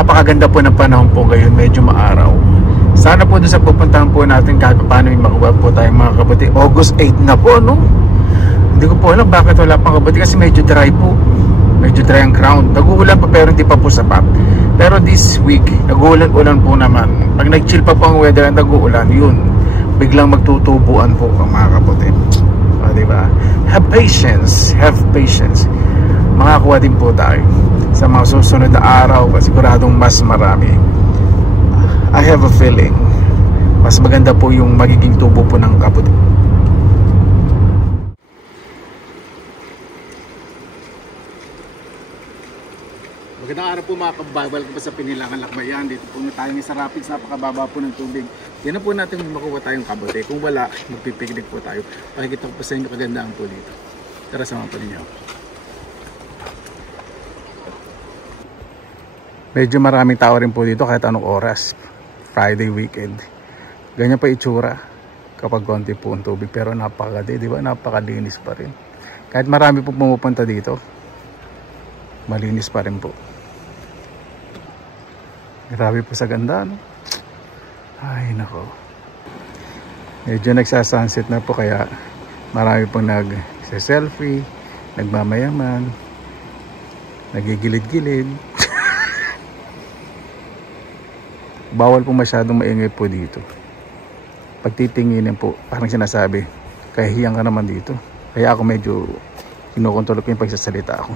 Napakaganda po ng panahon po ngayon, medyo maaraw. Sana po doon sa pupuntahan po natin kahit paano yung makuha po tayo mga kabuti. August 8 na po, no? Hindi ko po alam bakit wala pang kabuti kasi medyo dry po. Medyo dry ang ground. Nag-uulan pa pero hindi pa po sapat. Pero this week, nag-uulan-ulan po naman. Pag nag-chill pa po ang weather at nag-uulan, yun, biglang magtutubuan po ang mga kabuti. Diba? Have patience. Have patience. Makakuha din po tayo sa mga susunod na araw. Siguradong mas marami. I have a feeling mas maganda po yung magiging tubo po ng kabuti. Magandang araw po mga kababal ko pa sa Pinilangan Lakbayan. Dito po na tayo sa rapids, napakababa po ng tubig. Yan na po natin makuha tayong kabuti. Kung wala, magpipiglig po tayo. Pakikita ko po sa inyo kagandahan po dito. Tara, samahan po ninyo. Medyo maraming tao rin po dito kahit anong oras. Friday weekend. Ganyan pa itsura kapag konti po ang tubig. Pero napakaganda, di ba? Napakalinis pa rin. Kahit marami po pumupunta dito, malinis pa rin po. Grabe po sa ganda, no? Ay, nako. Medyo nagsasunset na po kaya marami pong nag-selfie, nagmamayaman, nagigilid-gilid. Bawal po masyadong maingay po dito. Pag titinginin po, parang sinasabi, kahihiyang ka naman dito. Kaya ako medyo kinukontrol ko yung pagsasalita ako.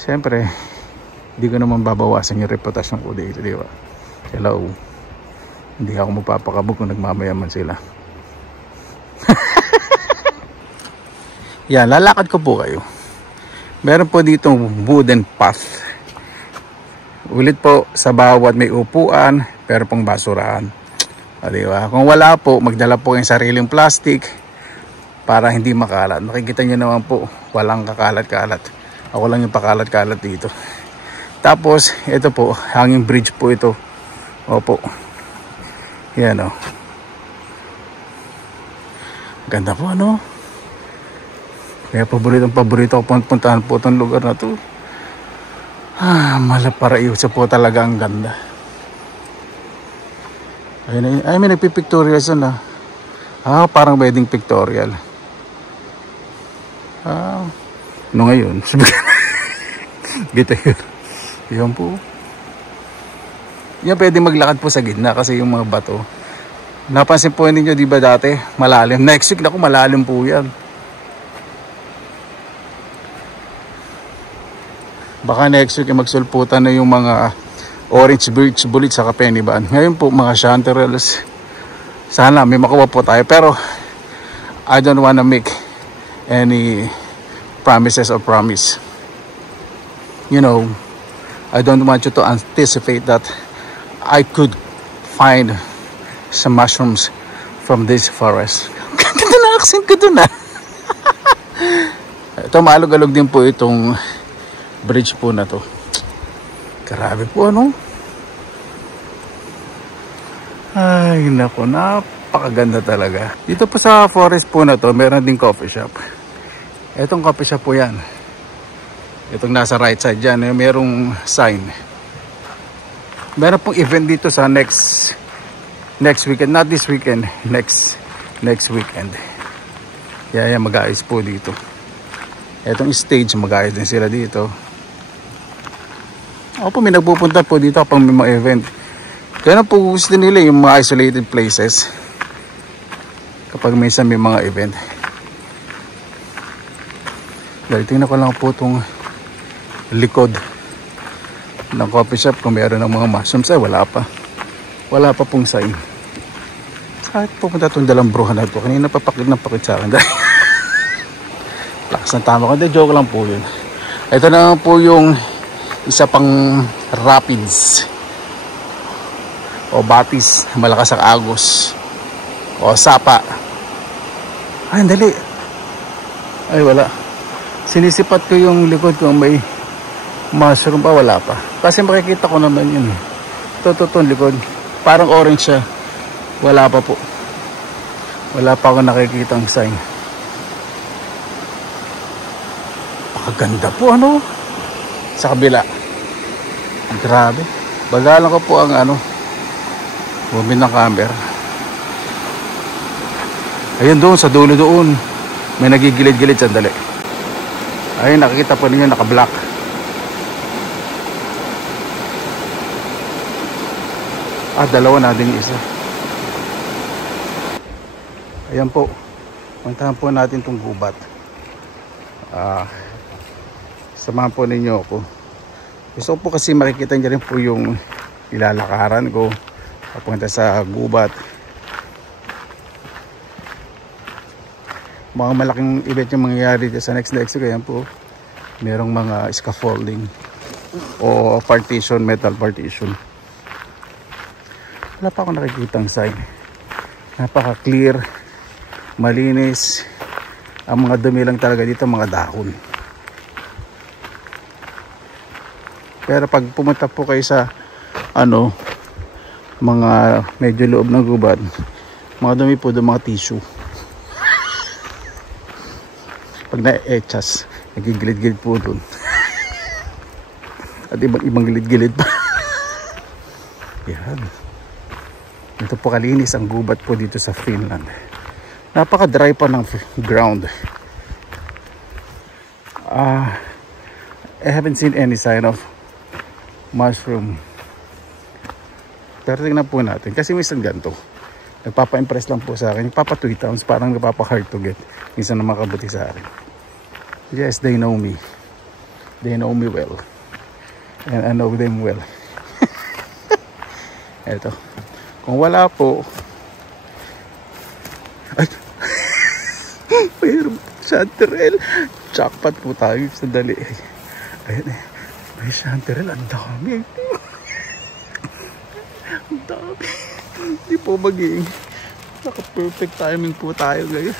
Siyempre, hindi ko naman babawasan yung reputasyon ko dito, di ba? Hello. Hindi ako mapapakabog kung nagmamayaman sila. Yan, lalakad ko po kayo. Meron po dito wooden path. Ulit po, sa bawat may upuan, pero pong basurahan. O, diba? Kung wala po, magdala po yung sariling plastic para hindi makalat. Makikita nyo naman po, walang kakalat-kalat. Ako lang yung pakalat-kalat dito. Tapos, ito po, hanging bridge po ito. Opo. Yan o. Ganda po, ano? Kaya paborito ko puntahan po itong lugar na to. Malaparayo po talaga ang ganda. Ayun, ay may nagpipictorial na. Parang wedding pictorial. Ano ngayon? Gito yun. Yan po. Yan pwede maglakad po sa gitna kasi yung mga bato. Napansin po ninyo, di ba dati? Malalim. Next week, naku, malalim po yan. Baka next week magsulputan na yung mga orange birch bullet sa Pennyban. Ngayon po mga chanterelles. Sana may makuha po tayo. Pero I don't wanna make any promises or promise. You know, I don't want you to anticipate that I could find some mushrooms from this forest. Ganda na accent ko dun ah. Ito maalog-alog din po itong bridge po na to. Grabe po, ano? Ay, naku, napakaganda talaga. Dito po sa forest po na to, meron din coffee shop. Etong coffee shop po yan. Itong nasa right side dyan, merong sign. Meron pong event dito sa next weekend. Not this weekend, next weekend. Kaya yan, mag-aayos po dito. Etong stage, mag-aayos din sila dito. Ako po, may nagpupunta po dito kapag may mga event. Kaya po gusto nila yung mga isolated places kapag minsan may mga event. Dahil tingnan ko lang po itong likod ng coffee shop kung meron ng mga mushrooms. Ay, wala pa pong sign. Saan pupunta itong dalang bruha na ito? Kanina papakit sa akin. Lakas ng tama ko. Hindi, joke lang po yun. Ito na po yung isa pang rapids o batis, malakas ang agos o sapa. Ay, dali. Ay, wala. Sinisipat ko yung likod ko, may mushroom pa, wala pa. Kasi makikita ko naman yun. Ito, likod. Parang orange siya. Wala pa po. Wala pa ako nakikitang sign. Pakaganda po, ano? Sa kabila. Grabe. Bagalan ko po ang movement ng camera. Ayun doon, sa dulo doon. May nagigilid-gilid, sandali. Ayun, nakikita po ninyo, naka-block. Dalawa na din isa. Ayan po. Puntahan po natin itong gubat. Samahan po ninyo ako. Gusto ko po kasi makikita nyo rin po yung ilalakaran ko papunta sa gubat. Mga malaking event yung mangyayari sa next lecture. Kaya po merong mga scaffolding o partition, metal partition. Wala pa ako nakikitang sign. Napaka clear, malinis. Ang mga dumi lang talaga dito, mga dahon. Pero pag pumunta po kayo sa mga medyo loob ng gubat, mga dumi po doon, mga tissue. Pag na-etchas, nagigilid-gilid po doon. At ibang gilid-gilid pa. Yan. Ito po kalinis ang gubat po dito sa Finland. Napaka-dry pa ng ground. I haven't seen any sign of mushroom. Pero tingnan po natin. Kasi minsan ganito. Nagpapa-impress lang po sa akin. Nagpapa-tweet ounce. Parang nagpapa-hard to get. Minsan na makabuti sa akin. Yes, they know me. They know me well. And I know them well. Eto. Kung wala po. Ay! Mayroon chanterelle. Jackpot po tayo. Sandali. Ayan eh. May chanterelle. Ang dami. Ang dami. Hindi po maging. Naka-perfect timing po tayo ngayon.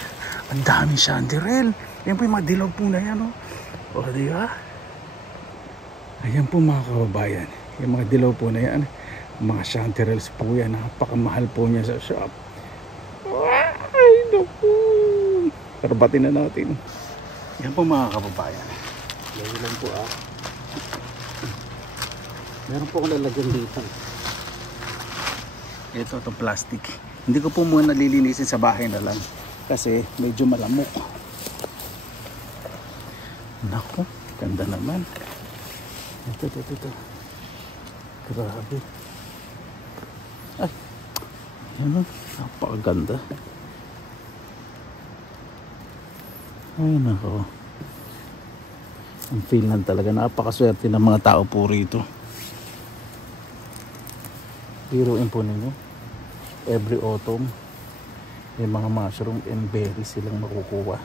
Ang dami chanterelle. Yan po yung mga dilaw po na yan. O diba? Ayan po mga kababayan. Yung mga dilaw po na yan. Mga chanterelles po yan. Napakamahal po niya sa shop. Ay, naku. Karbatin na natin. Yan po mga kababayan. Lagi lang po meron po akong lalagyan dito. Ito itong plastic. Hindi ko po muna nalilinisin sa bahay na lang. Kasi medyo malamok. Naku, ganda naman. Ito. Grabe. Ay, yan o. Napakaganda. Ay, nako. Ang Finland talaga. Napakaswerte ng mga tao po rito. Biruin po ninyo. Every autumn, may mga mushroom and berries silang makukuha.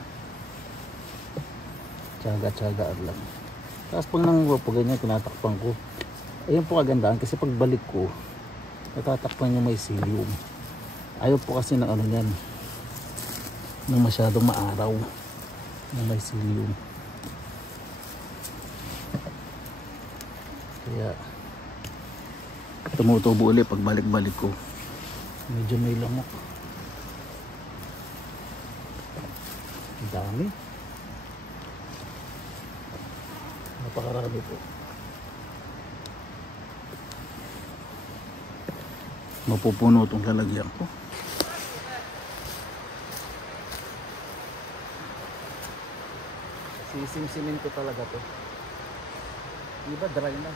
Tsaga-tsagaan lang. Tapos pag nanguha po ganyan, tinatakpan ko. Ayun po kagandaan kasi pagbalik ko, natatakpan niya may psyllium. Ayaw po kasi ng yan, ng masyadong maaraw, ng may psyllium. Kaya tumutubo ulit pag balik-balik ko. Medyo may lamok. Ang dami. Napakarami po. Mapupuno itong lalagyan ko. Sisim-simin ko talaga to. Diba dry na?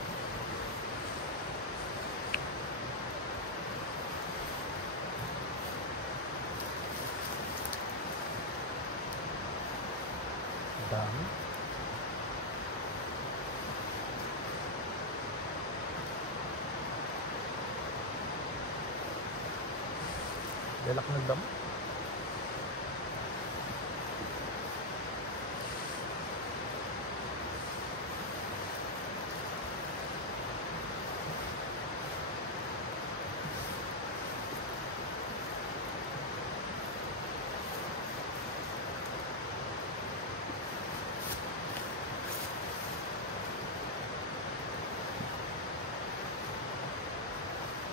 Dami. Dalak ng damo.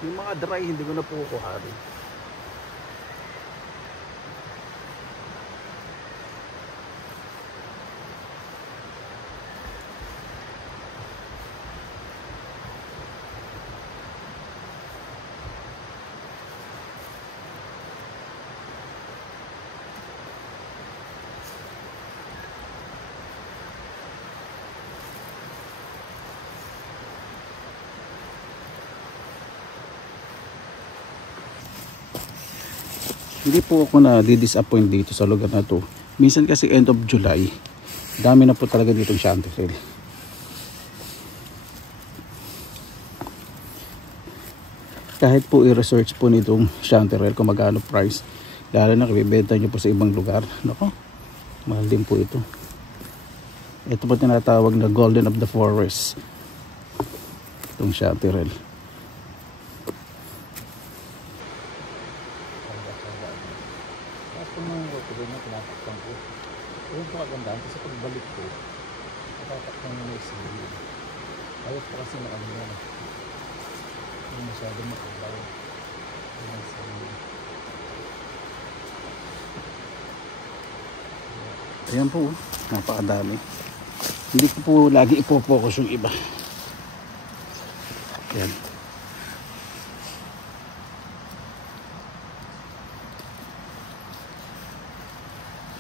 Yung mga dry hindi ko na po kukuharin. Hindi po ako na di-disappoint dito sa lugar na to. Minsan kasi end of July, dami na po talaga ditong chanterelle. Kahit po i-research po nitong chanterelle kung magkano price, lalo na ibibenta nyo po sa ibang lugar, nako, mahal din po ito. Ito po tinatawag na golden of the forest, itong chanterelle. Ayun po kagandaan kasi pagbalik ko natatakpan na may sili. Ayos po kasi na ano yan, hindi masyadong makabaw may sili. Ayan po, napakadami. Hindi ko po lagi ipopokus yung iba. Ayan.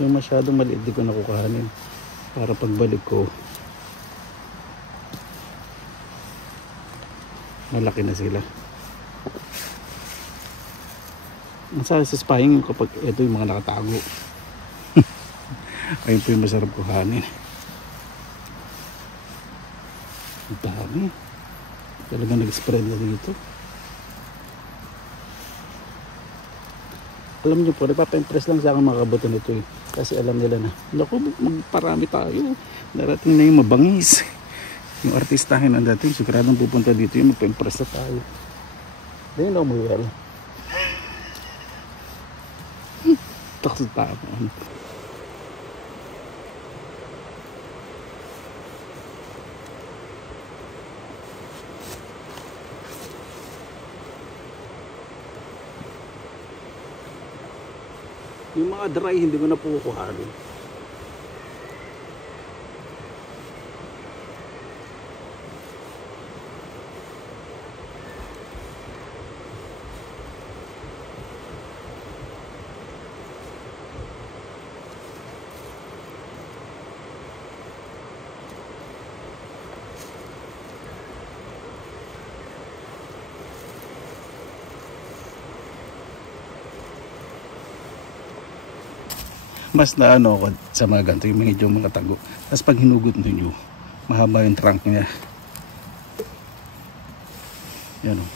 Yung masyadong maliit di ko nakukuhanin para pagbalik ko malaki na sila. Ang satisfying yung kapag ito yung mga nakatago. Ayun po yung masarap kuhanin. Ang dami talagang nag-spread na dito. Alam niyo po, nagpapa-impress lang sa akin mga kabutan nito eh. Kasi alam nila na, naku, magparami tayo. Narating na yung mabangis. Yung artistahin ang dating, siguradong pupunta dito yung magpa-impress na tayo. They know me well. Takot tayo. Yung mga dry hindi ko na po kukuhanin. Mas na ano ako sa mga ganito, yung medyo mga tago. Tapos pag hinugot nyo, mahaba yung trunk niya. Yan o.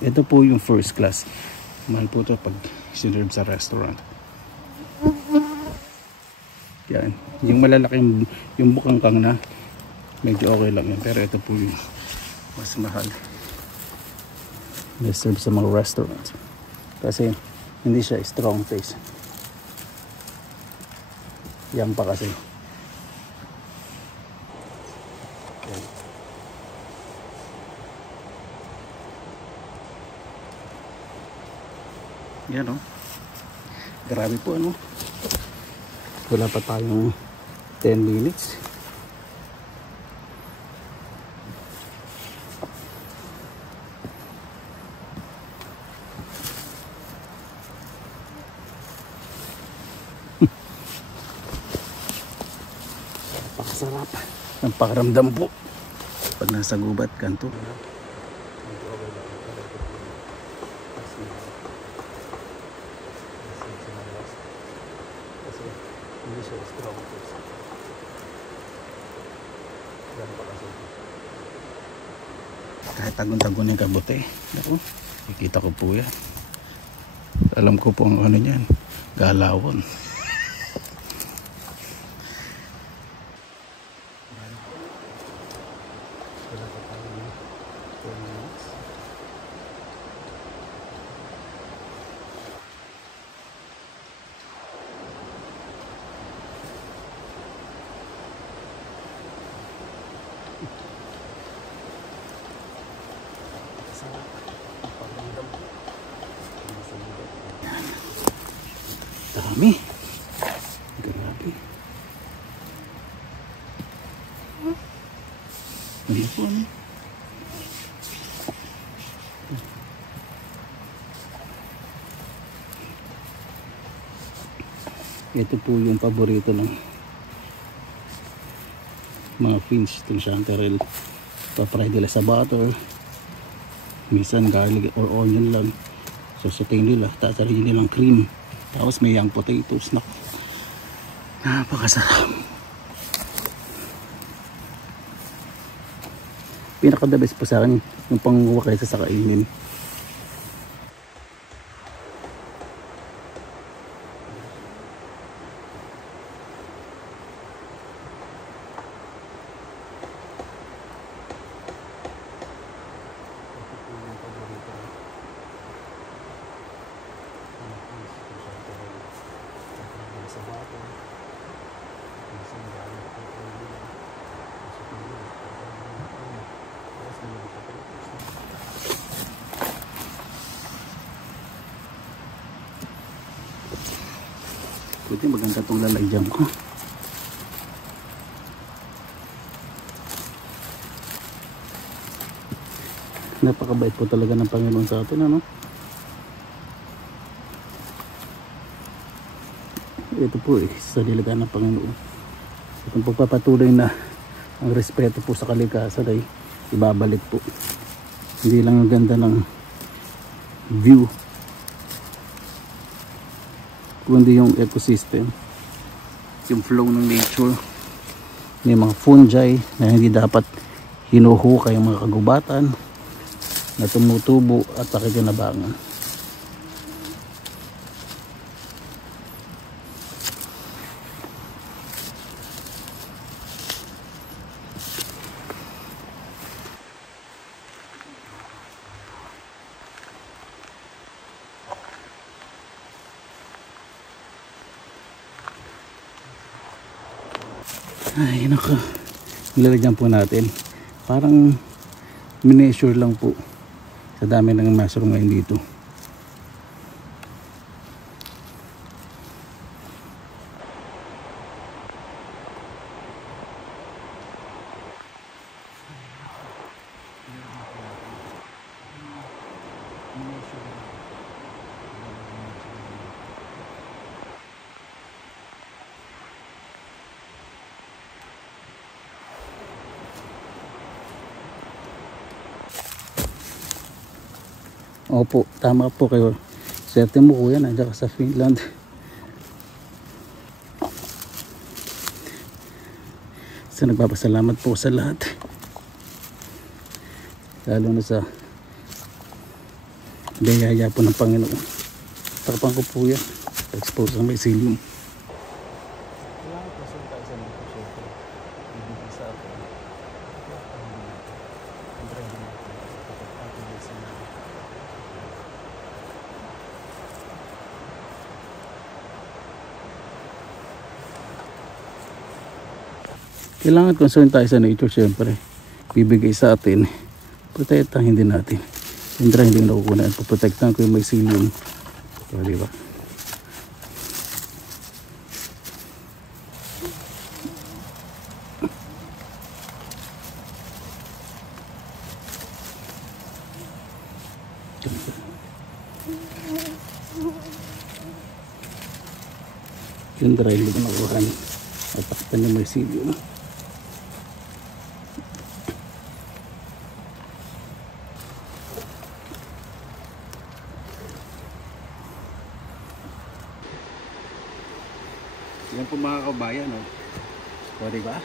Ito po yung first class. Mahal po ito pag sinerve sa restaurant. Yan. Yung malalaking, yung bukangkang na, medyo okay lang yan. Pero ito po yung mas mahal. Na-serve sa mga restaurant. Kasi hindi siya strong taste. Yan pa kasi. Okay. Yan o. Grabe po ano. Wala pa tayong 10 minutes. Napakasarap ng pakiramdam po pag nasa gubat kanto. Kasi hindi siya strong taste. Ganun pa kasi. Kahit tagon-tagon yung kabote, ako, nakikita ko po yan. Alam ko po ang ano yan, galawon. Dami. Grabe. Hindi po ano. Ito po yung paborito ng mga Finns, itong chanterelle. Papry nila sa butter, minsan garlic or onion lang. susutin nila, tatalin nilang cream, tapos may young potatoes. Napakasarap. Pinaka the best po sa akin yung pangguwa kaysa sa kainin. Buti maganda itong lalagyan ko. Napakabait po talaga ng Panginoon sa atin, ano? Ito po sa diligan ng Panginoon. Itong pagpapatuloy na ang respeto po sa kalikasan ay ibabalik po. Hindi lang ang ganda ng view, kundi yung ecosystem, yung flow ng nature. May mga fungi na hindi dapat hinuhukay ang mga kagubatan na tumutubo at pakikinabangan. Ay nako, nilalagyan po natin, parang miniature lang po sa dami ng mushroom ngayon dito. Opo, tama po kayo. Swerte mo kuya, nandiyan ka sa Finland. So nagpapasalamat po sa lahat, lalo na sa biyaya po ng Panginoon. Takpan ko po yan, expose ang mycelium. Kailangan concern tayo sa nature, syempre. Bibigay sa atin, protektahan din natin. Siyempre hindi nakukunan, puprotektahan ko yung mycelium. So, diba? Yung dry leaf na nakuhan at takpan yung mycelium. Yan po mga kabayan, no? O, diba?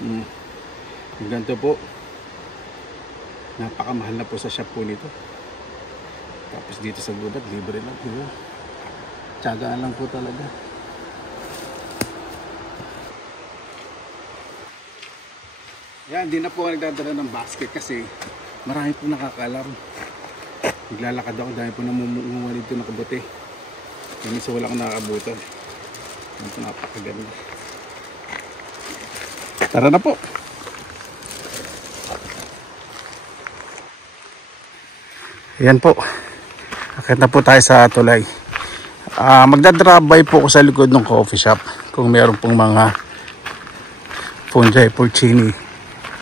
Yung ganito po, napakamahal na po sa shop po nito. Tapos dito sa gubat, libre lang, diba? Tiyagaan lang po talaga. Yan, di na po nagdadala ng basket kasi marami po nakakalaro. Naglalakad ako dahil po namumuha dito na kabuti. Kaya so wala akong nakakabutan. Ito napakaganda. Tara na po. Ayan po. Akit na po tayo sa tulay. Magdadrop-by po ako sa likod ng coffee shop kung meron pong mga fungi, porcini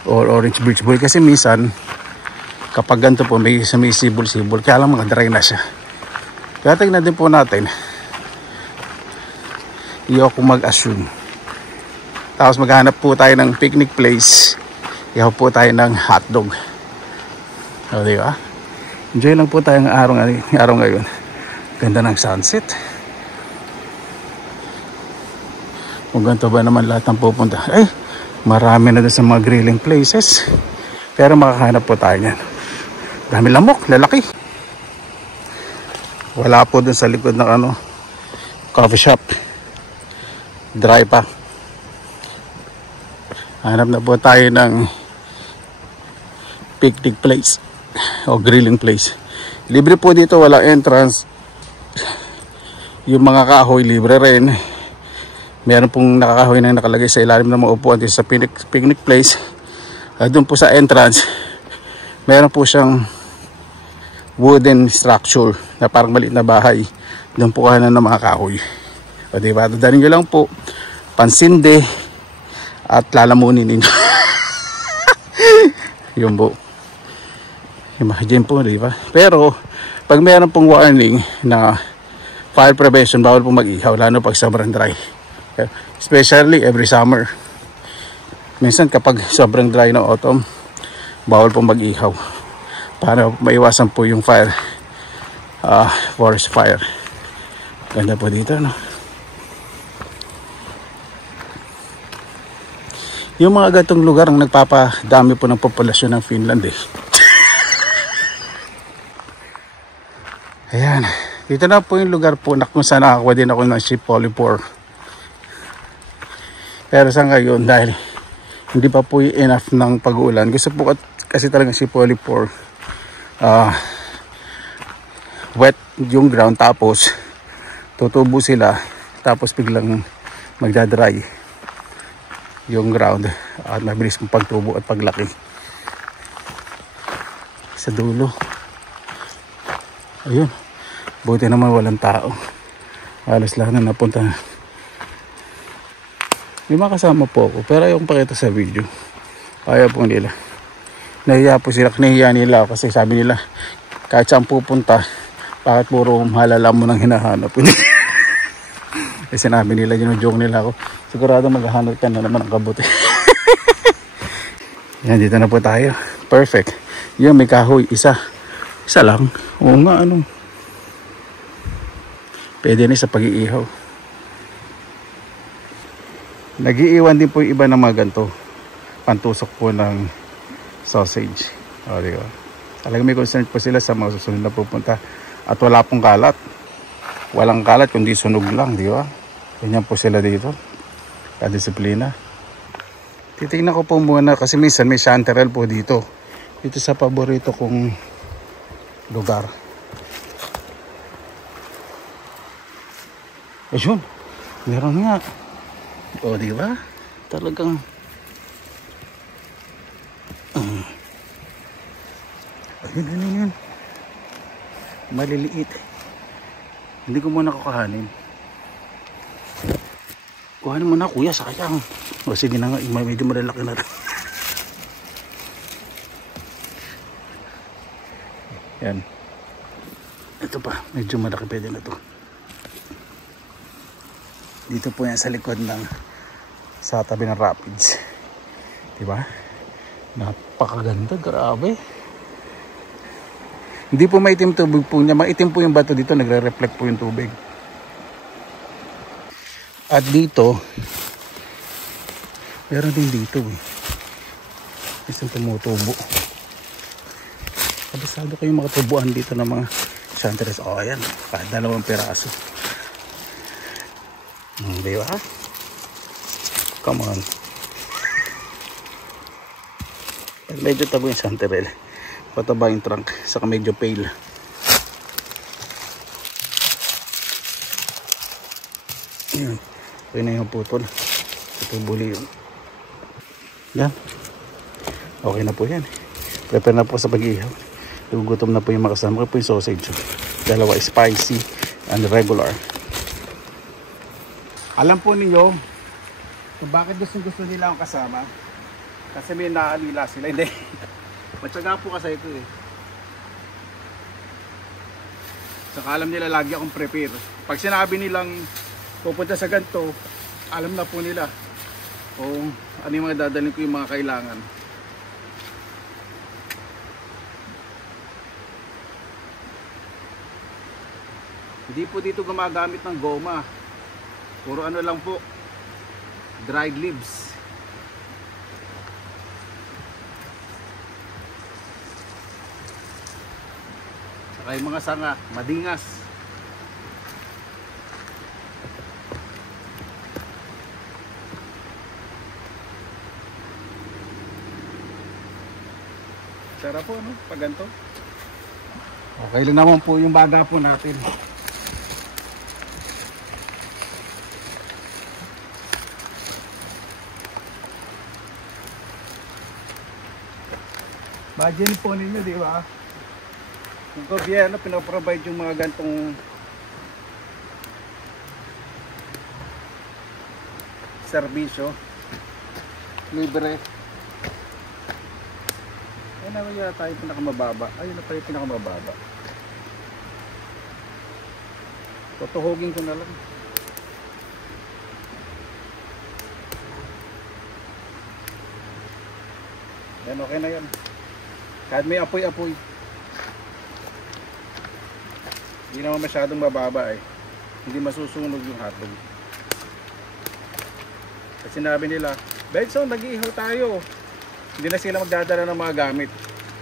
or orange birch boy. Kasi minsan kapag ganito po may sibol-sibol, kaya lang mga dry na siya. Kaya tignan din po natin. Iyo ako mag-assume. Tapos maghanap po tayo ng picnic place. Ihaw po tayo ng hotdog. O, diba? Enjoy lang po tayong araw ngayon. Ganda ng sunset. Kung ganito ba naman lahat ng pupunta, ay marami na doon sa mga grilling places, pero makakahanap po tayo yan. Dami lamok, lalaki. Wala po doon sa likod ng coffee shop, dry pa. Hanap na po tayo ng picnic place o grilling place. Libre po dito, walang entrance. Yung mga kahoy libre rin. Meron pong nakakahoy na nakalagay sa ilalim ng mga upuan dito sa picnic place. Doon po sa entrance, meron po siyang wooden structure na parang maliit na bahay. Doon po kahanan ng mga kahoy. O diba, dadaling nyo lang po, pansinde at lalamunin ninyo. Yun po. Imagine po, diba? Pero pag meron pong warning na fire prevention, bawal pong mag-ihaw, lalo pag sobrang dry. Especially every summer. Minsan kapag sobrang dry ng autumn, bawal pong mag-ihaw para maiwasan po yung fire, forest fire. Ganda po dito, no? Yung mga gatong lugar ang nagpapadami po ng populasyon ng Finland eh. Ayan, dito na po yung lugar po na kung saan nakakuha din ako ng ship polypore. Pero sa ngayon, dahil hindi pa po enough ng pag-uulan, gusto po kasi talaga ship polypore, wet yung ground, tapos tutubo sila, tapos biglang magdadry yung ground at mabilis mong pagtubo at paglaki. Sa dulo, ayun, buti naman walang tao, halos lahat na napunta. May makasama po ako, pero ayaw kong pakita sa video, ayaw po nila, nahiya po sila, nahiya nila kasi sabi nila kahit saan pupunta, bakit puro halala mo nang hinahanap. Eh, sinabi nila, joke nila ako, sigurado maghahanap ka na naman ng kabuti. Yan, dito na po tayo, perfect. Yan, may kahoy, isa lang. Oo nga, pwede na sa pag-iihaw. Nag-iiwan din po yung iba ng mga ganito, pantusok po ng sausage. O, diba? Talagang may concern po sila sa mga susunod na pupunta. At wala pong kalat. Walang kalat kundi sunog lang, di ba? Ganyan po sila dito. Kadisiplina. Titignan ko po muna kasi minsan may chanterelle po dito. Dito sa paborito kong lugar. Ayun, meron nga. O, di ba? Talagang ayun. Maliliit. Hindi ko muna kukahanin. Kuhanin mo na, kuya, sayang. O sige na nga, medyo malalaki na rin. Yan. Ito pa, medyo malaki, pwede na to. Dito po yan sa likod sa tabi ng rapids. Diba? Napakaganda, grabe. Hindi po maitim tubig po niya. Maitim po yung bato dito. Nagre-reflect po yung tubig. At dito, meron din dito eh. Isang tumutubo. Kabisado kayo makatubuan dito ng mga chanterelles. O, ayan. Kahit 2 piraso. Diba? Come on. Pag medyo tago yung chanterelle, pataba yung trunk, saka medyo pale. Ayan. Ito na yung putol. Ito buli yun. Yan. Okay na po yan. Prepare na po sa pag-ihaw. Gugutom na po yung makasama ko po yung sausage. 2, spicy and regular. Alam po ninyo kung bakit gusto nila akong kasama. Kasi may naalila sila. Hindi. Matyaga po kasi ito eh. Saka alam nila lagi akong prepare. Pag sinabi nilang pupunta sa ganito, alam na po nila kung ano yung mga dadalhin ko yung mga kailangan. Hindi po dito gumagamit ng goma. Puro ano lang po, dried leaves. Saka yung mga sanga, madingas. Sarap po, no? Pag ganito. Okay lang naman po yung baga po natin. Imagine po ninyo, di ba? Yung gobyerno pinaprovide yung mga gantong serbisyo. Libre. Ayun na yata tayo pinakamababa. Ayun na pala yung pinakamababa. Tutuhugin ko na lang. Yan, okay na yan. Kahit may apoy-apoy. Hindi naman masyadong mababa eh. Hindi masusunog yung hotdog. Kasi sinabi nila, Benson, nag-iihaw tayo. Hindi na sila magdadala ng mga gamit.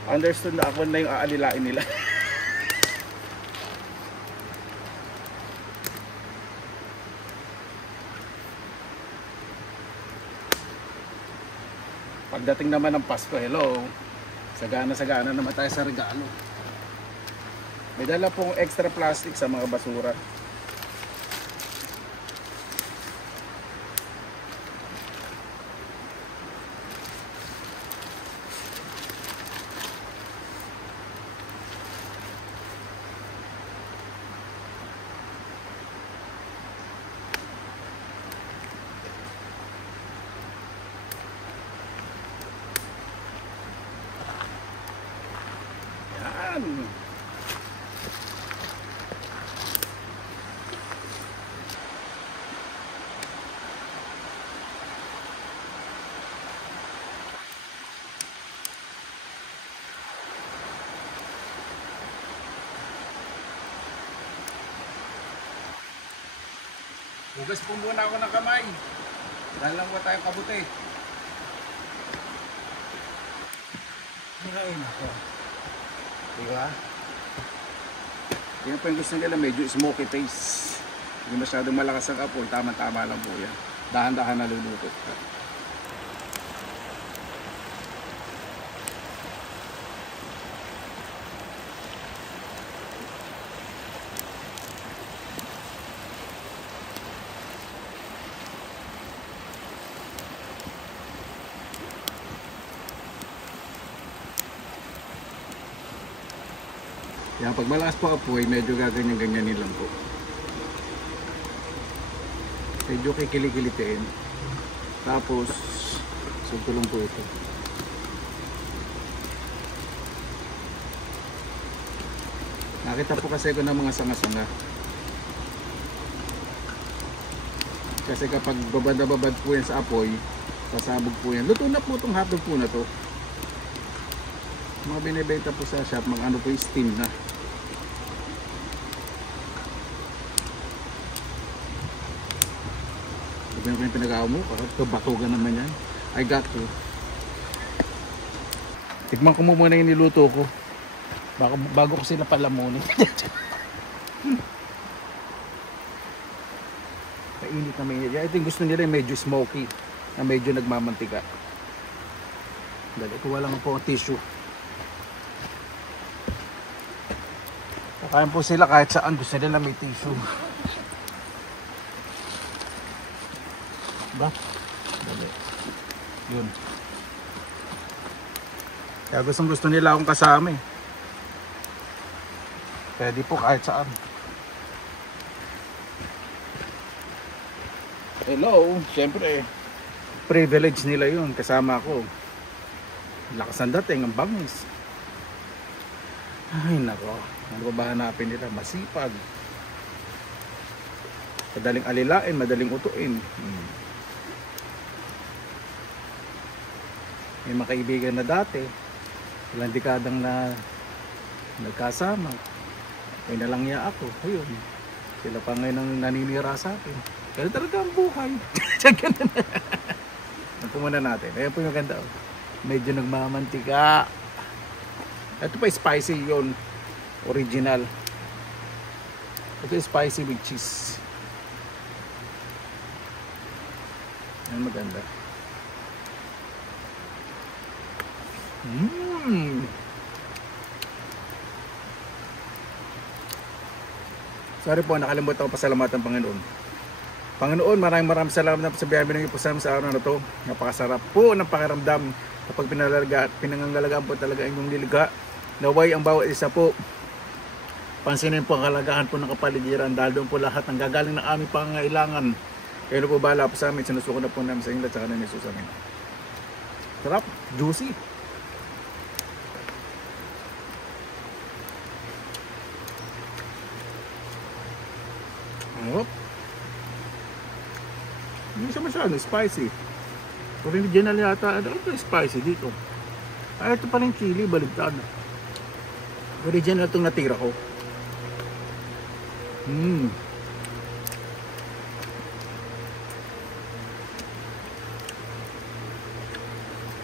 Understood na ako na yung aalilain nila. Pagdating naman ng Pasko, hello. Sagana-sagana naman tayo sa regalo. May dala pong extra plastic sa mga basura. Yan. Hugas po muna ako ng kamay. Dahil lang po tayong kabuti. Ay, nako. Diba? Yan po yung gusto nila, medyo smoky taste. Hindi masyadong malakas ang apoy, tama-tama lang po yan. Dahan-dahan na luluto. Yan, pag malakas po apoy, medyo gaganyan-ganyanin lang po. Medyo kikilikilitiin. Tapos, sugto lang po ito. Nakita po kasi ko ng mga sanga-sanga. Kasi kapag babad na babad po yan sa apoy, sasabog po yan. Luto na po itong hotdog po na to. Mga binibenta po sa shop, mga ano po yung steam na. Sabi ko yung pinag-aaw mo, batugan naman yan. I got you. Tikman ko muna yung niluto ko. Bago ko sila palamunin. Kainit na mainit. Ito yung gusto nila yung medyo smoky. Na medyo nagmamantika. Dali, kuha lang po ang tissue. Kakain po sila kahit saan gusto nila may tissue. Diba? Dali. Yun. Kaya gusto nila akong kasama eh. Pwede po kahit saan. Hello, syempre privilege nila yun, kasama ako. Lakas ang dating, ang bangis. Ay nako, ano ba hanapin nila? Masipag, madaling alilain, madaling utuin. May mga kaibigan na dati, ilang dekadang na nagkasama. May nalangya ako, ayun, Sila pa ngayon ang naninira sa akin. Pero talaga ang buhay. Ito muna natin. Ayan po yung maganda. Medyo nagmamantika. Ito pa spicy yon, original. Ito spicy with cheese. Ayan maganda. Sorry po, nakalimutan ko pasalamatan ng Panginoon. Panginoon, maraming salamat na sa biyaya binigay po sa amin sa araw na ito. Napakasarap po ng pakiramdam kapag pinangangalagaan po talaga inyong nilikha. Naway ang bawat isa po pansinin po ang kalagahan po ng kapaligiran dahil doon po lahat ng gagaling ng aming pangangailangan. Kayo na po bahala po sa amin, sinusuko na po namin sa inyo at sa kanan ni Jesus. Amen. Sarap, juicy. Hindi siya masyado spicy. Original yata. Ano ito spicy dito? Ay, ito pa rin chili. Baligtad. Original itong natira ko.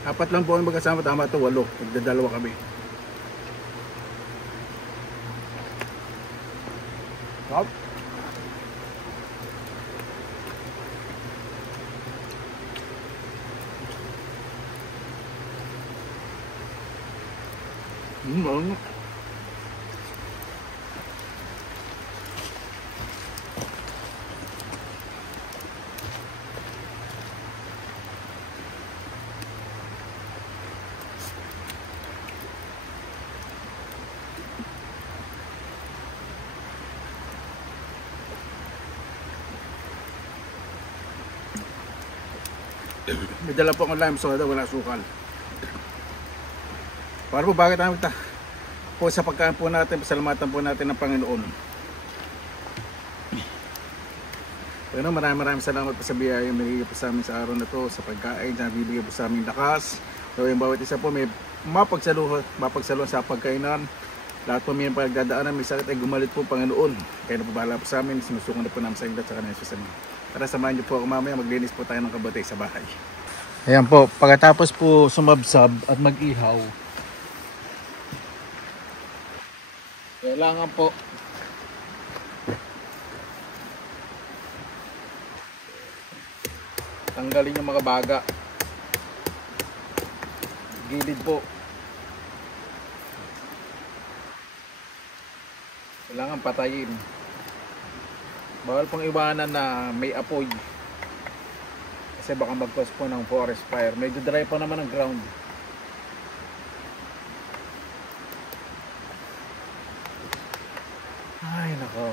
Apat lang po ang magkasama. Tama ito, 8. Nagdadalawa kami. Stop. Ano? May dala po akong lime soda, wala sukal. Para po bakit namin po sa pagkain po natin, pasalamatan po natin ng Panginoon. Pero maraming salamat po sa biyaya binigay po sa amin sa araw na to, sa pagkain na bibigay po sa amin lakas. So yung bawat isa po may mapagsaluhan sa pagkainan. Lahat po may pagdadaanan, may sakit ay gumalit po Panginoon. Kaya na po bahala po sa amin, sinusuko na po namin sa inyo at sa kanila sa amin. Tara, samahan niyo po ako mamaya, maglinis po tayo ng kabutay sa bahay. Ayan po, pagkatapos po sumabsab at mag-ihaw, kailangan po tanggalin yung mga baga, gilid po. Kailangan patayin. Bawal pong iwanan na may apoy kasi baka mag-cause po ng forest fire. Medyo dry pa naman ang ground. Ay nako,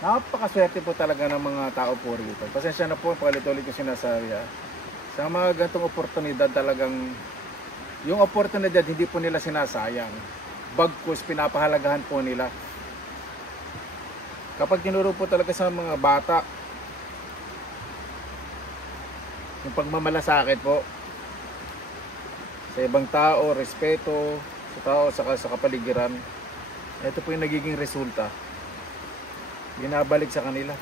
napakaswerte po talaga ng mga tao po rito. Pasensya na po, palit-ulit yung sinasabi sa mga gantong oportunidad. Talagang yung oportunidad hindi po nila sinasayang, bagkus pinapahalagahan po nila. Kapag tinuro po talaga sa mga bata yung pagmamalasakit po sa ibang tao, respeto sa tao, saka sa kapaligiran, ito po yung nagiging resulta, binabalik sa kanila.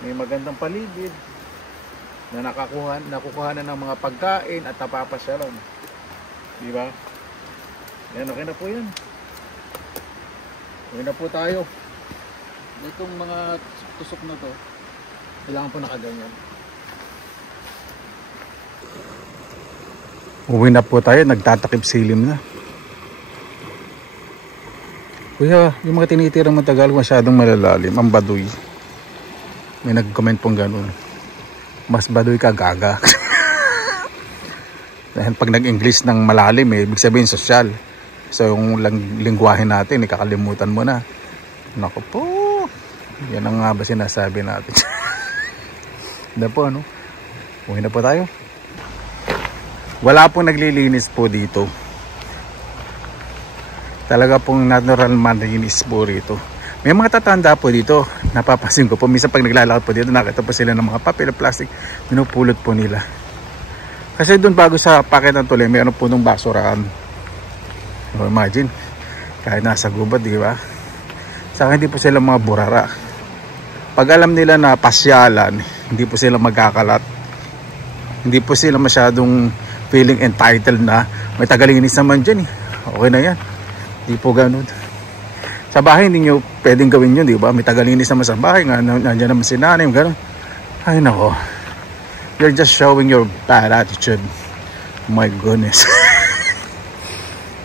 May magandang paligid na nakukuha na ng mga pagkain at napapasyalan, di ba? Yan, okay na po yan. Okay na po tayo. Itong mga tusok na to, kailangan po nakaganyan. Uwi na po tayo, nagtatakip silim na. Kuya, yung mga tinitirang matagal masyadong malalalim, ang baduy. May nag-comment pong ganun. Mas baduy ka gaga. Dahil pag nag-English ng malalim, ibig sabihin sosyal. So yung lingwahe natin, ikakalimutan mo na. Naku po, yan ang nga ba sinasabi natin. Hindi po, ano? Uwi na po tayo. Wala pong naglilinis po dito. Talaga pong natural malinis po rito. May mga tatanda po dito, napapansin ko po. Minsan pag naglalakad po dito, nakita po sila ng mga papel at plastic, pinupulot po nila. Kasi doon bago sa paket ng tulay, mayroon po nung basurahan. So, imagine, kahit nasa gubat, di ba? Sa akin, hindi po sila mga burara. Pag alam nila na pasyalan, hindi po sila magkakalat. Hindi po sila masyadong feeling entitled na may tagalinis naman dyan eh. Okay na yan. Hindi po ganun. Sa bahay, hindi nyo pwedeng gawin yun, di ba? May tagalinis naman sa bahay, nandiyan naman si nanay, ganun. Ay nako. You're just showing your bad attitude. My goodness.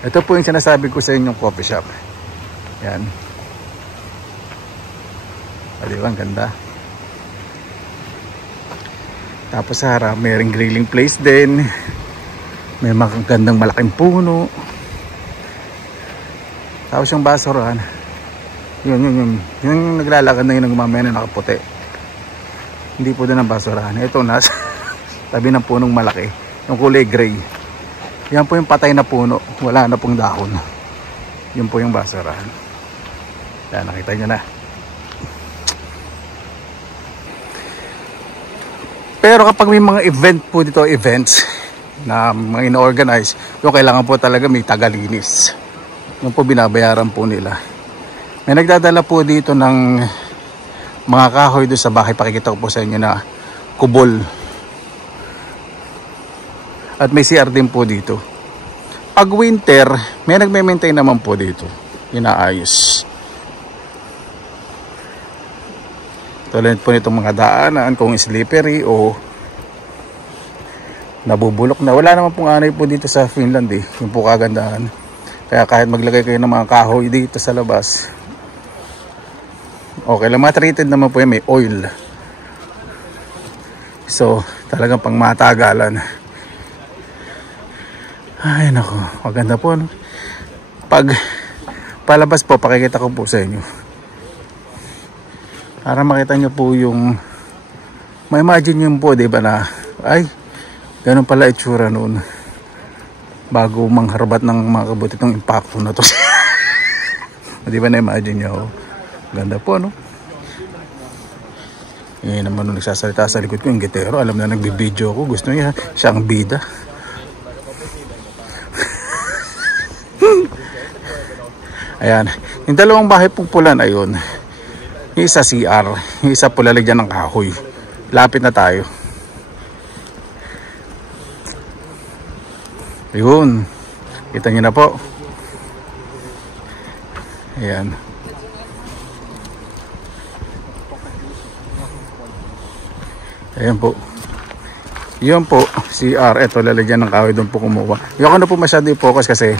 Ito po yung sinasabi ko sa inyong coffee shop. Yan. Di ba? Ang ganda. Tapos sa harap, mayroong grilling place din. May magandang malaking puno. Tapos yung basurahan. Yung naglalakad na yun ng mamaya na nakaputi. Hindi po din ang basurahan. Ito nasa tabi ng punong malaki. Yung kulay gray. Yan po yung patay na puno. Wala na pong dahon. Yun po yung basurahan. Yan, nakita nyo na. Pero kapag may mga event po dito, events na mga ino-organize, yung kailangan po talaga may tagalinis. Yung po binabayaran po nila. May nagdadala po dito ng mga kahoy doon sa bahay. Pakikita ko po sa inyo na kubol. At may CR din po dito. Pag winter, may nagme-maintain naman po dito. Inaayos. Tulad po nitong mga daanan, kung slippery o nabubulok na. Wala naman pong anay po dito sa Finland eh. Yung po kagandahan. Kaya kahit maglagay kayo ng mga kahoy dito sa labas, okay lang. Treated naman po yan. May oil. So, talagang pang matagalan. Ay nako, maganda po no? Pag palabas po, pakikita ko po sa inyo para makita nyo po yung ma-imagine nyo po, diba na ay, ganun pala itsura noon bago mangharbat ng mga kabutit ng impacto na to. Diba na-imagine nyo? Ganda po no? Eh naman nung nagsasalita sa likod ko yung gitero, alam na nagbibideo ko, gusto niya siyang bida. Ayan, yung dalawang bahay pong pula na yun, yung isa CR, yung isa po lalagyan ng kahoy. Lapit na tayo. Ayun, kita nyo na po. Ayan. Ayan po. Yun po, CR, eto lalagyan ng kahoy, doon po kumuha. Yung ano po masyado i-focus kasi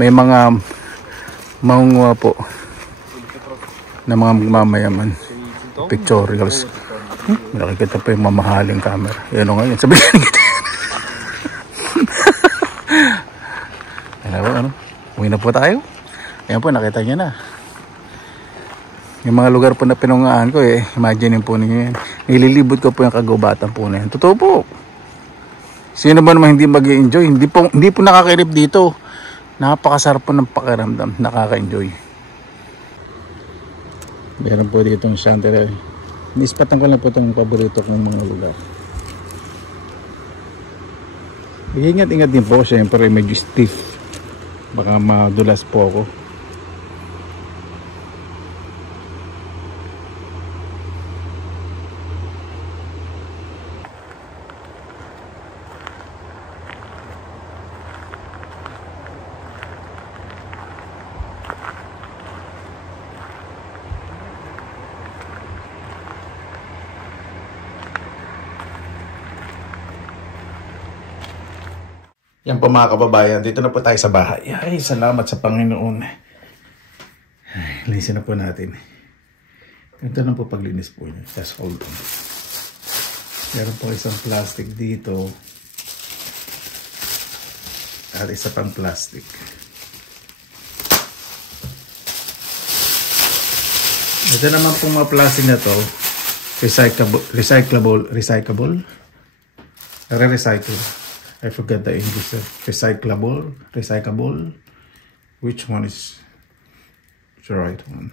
may mga maunguha po na mga mamayaman pictorials. Nakikita pa yung mamahaling camera. Yan o ngayon, sabihin kita. Ano? Uwi na po tayo. Ayan po, nakita nyo na yung mga lugar po na pinungaan ko eh. Imagine po ninyo yan. Nililibot ko po yung kagubatan po na yan. Totoo po. Sino ba naman hindi mag-i-enjoy? Hindi po nakakairip dito. Napakasarap po ng pakiramdam. Nakaka-enjoy. Meron po dito yung chanterelle. Nispatan ko lang po itong paborito kong mga lugar. Ingat-ingat din po. Siyempre medyo stiff. Baka madulas po ako. Yan po mga kababayan, dito na po tayo sa bahay. Ay, salamat sa Panginoon. Ay, linisin na po natin. Ito na po paglinis po niya. Just hold on. Meron po isang plastic dito. At isa pang plastic. Ito naman po mga plastic na to. Recyclable. I forgot the English. Recyclable. Which one is the right one?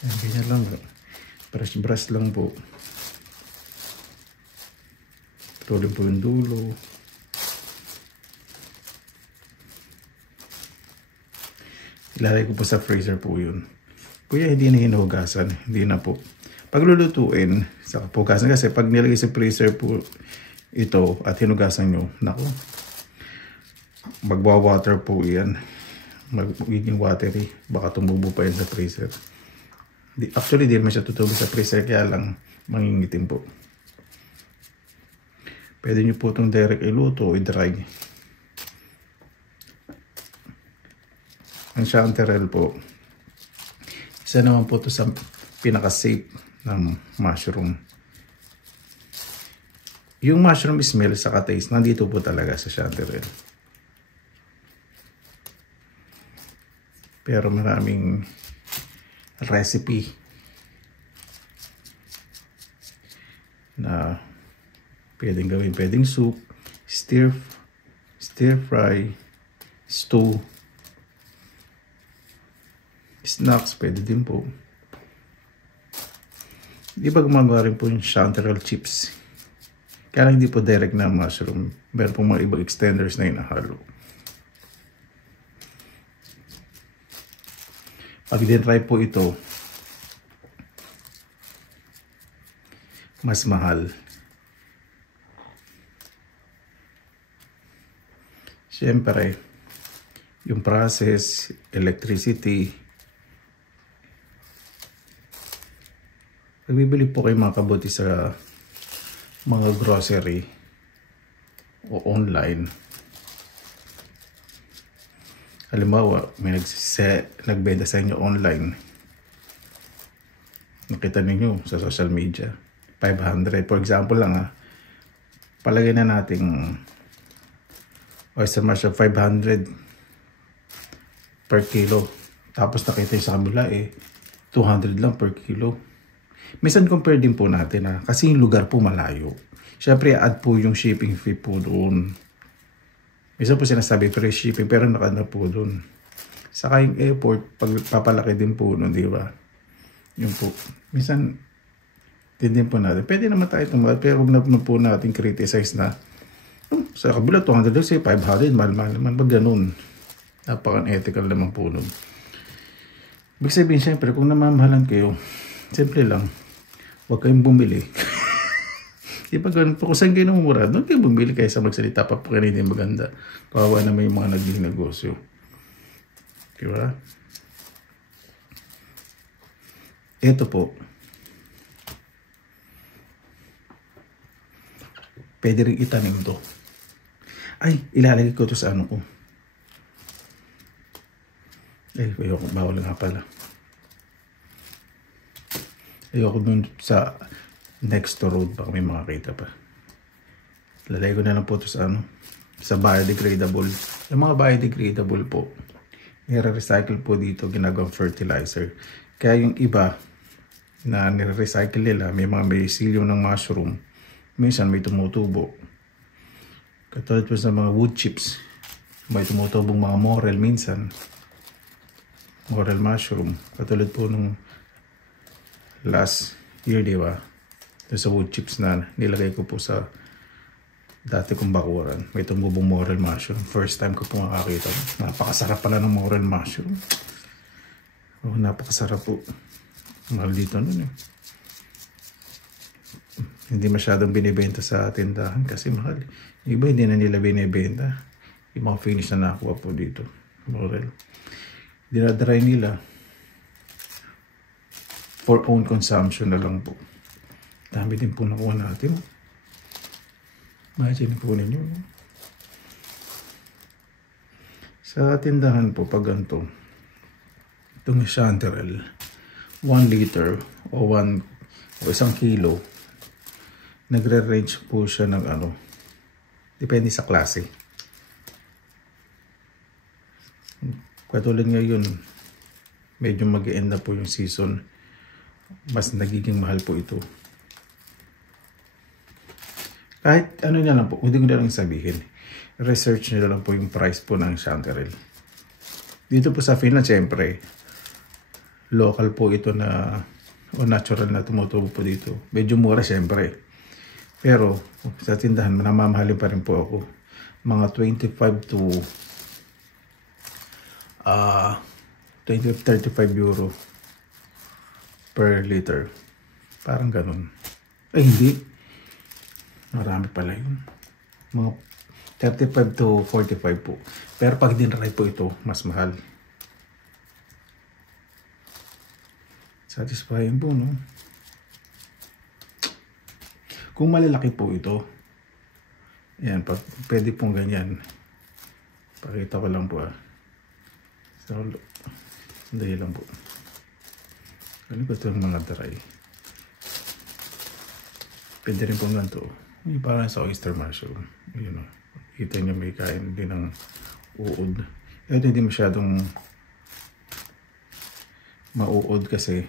Ayan, ganyan lang. Brush lang po. Putulin po yung dulo. Ilalagay ko po sa freezer po yun. Kuya, hindi na hinugasan. Hindi na po. Paglulutuin, sa pugasan kasi pag nilagay sa freezer po ito at hinugasan nyo, naku, magwa-water po yan. Magiging watery. Baka tumubo pa yan sa freezer. Actually, di naman siya tutubo sa freezer, kaya lang mangingitim po. Pwede nyo po itong direct iluto o i-dry. Ang chanterelle po, isa naman po ito sa pinaka-safe ng mushroom. Yung mushroom smell sa taste, nandito po talaga sa chanterelle. Pero maraming recipe na pwedeng gawin. Pwedeng soup, stir fry, stew, snacks, pwede din po. Iba gumagawa rin po yung chanterelle chips. Kaya lang hindi po direct na mushroom. Meron pong mga ibang extenders na inahalo. Pag din-try po ito, mas mahal. Siyempre, yung process, electricity. Pag bibili po kayo mga kabuti sa mga grocery o online, halimbawa may nagbenta sa inyo online, nakita ninyo sa social media 500 for example lang, palagay na natin oyster mushroom 500 per kilo, tapos nakita sa kabila 200 lang per kilo. Minsan compare din po natin kasi yung lugar po malayo. Syempre add po yung shipping fee po doon. Minsan po sinasabi free shipping pero nakanda po doon. Saka yung airport, papalaki din po doon, di ba? Yung po. Minsan, din po natin. Pwede naman tayo tumawad pero huwag na po natin criticize na sa kabila 200 say 500, mahal naman. Pag ganun, napaka-unethical naman po doon. Ibig sabihin, syempre, kung namamahalan kayo, simple lang, huwag kayong bumili. Diba ganun po, kung saan kayo namumura, doon kayo bumili kayo sa magsalita pa po kayo hindi maganda. Kawawa naman yung mga naging negosyo. Diba? Ito po. Pwede rin itanim to. Ay, ilalagay ko to sa ano ko. Ayoko, bawal nga pala. Ayoko dun sa next to road, baka may makakita pa. Lalagay ko na lang po ito sa ano, sa biodegradable. Yung mga biodegradable po, nire-recycle po dito, ginagawang fertilizer. Kaya yung iba na nire-recycle nila, may mga mycelium ng mushroom, minsan may tumutubo. Katulad po sa mga wood chips, may tumutubong mga morel minsan. Morel mushroom. Katulad po nung last year, di ba? Sa wood chips na nilagay ko po sa dati kong bakuran. May tumubong morel mushroom. First time ko po makakita. Napakasarap pala ng morel mushroom. Oh, napakasarap po. Mahal dito nun Hindi masyadong binibenta sa tindahan kasi mahal. Iba hindi na nila binibenta. Yung mga finish na nakuha po dito. Morel. Dinadry nila for own consumption na lang po. Dami din po nakuha natin. Imagine po ninyo. Sa tindahan po, pag ganito, itong chanterelle, 1 liter o 1 kilo, nagre-range po siya ng ano, depende sa klase. Katulad ngayon, medyo mag-end na po yung season, mas nagiging mahal po ito. Kahit ano na lang po, hindi ko na lang sabihin, research nyo lang po yung price po ng chanterelle. Dito po sa Finland, syempre, local po ito na, o natural na tumutubo po dito. Medyo mura syempre. Pero sa tindahan, namamahalin pa rin po ako. Mga 25 to 35 euro per liter. Parang ganun. Ay, hindi. Marami pala yun. Mga 35 to 45 po. Pero pag dinry po ito, mas mahal. Satisfying po, no? Kung malalaki po ito, yan, pwede pong ganyan. Pakita ko lang po So, dahil lang po. Ano ba ito yung mga dry? Pwede rin pong ganito. Yung parang sa oyster mushroom. Yun o. Kita nyo may kain din ng uod. Ito hindi masyadong mauod kasi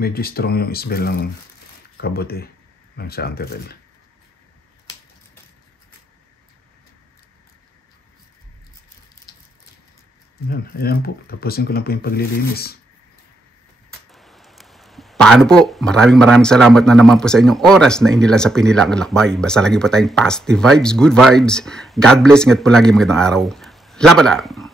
medyo strong yung smell ng kabote ng chanterelle. Ayan po. Tapusin ko lang po yung paglilinis. Paano po? Maraming salamat na naman po sa inyong oras na hindi lang sa pinilang lakbay. Basta lagi po tayong positive vibes, good vibes. God bless. Ingat po lagi, magandang araw. Laban lang!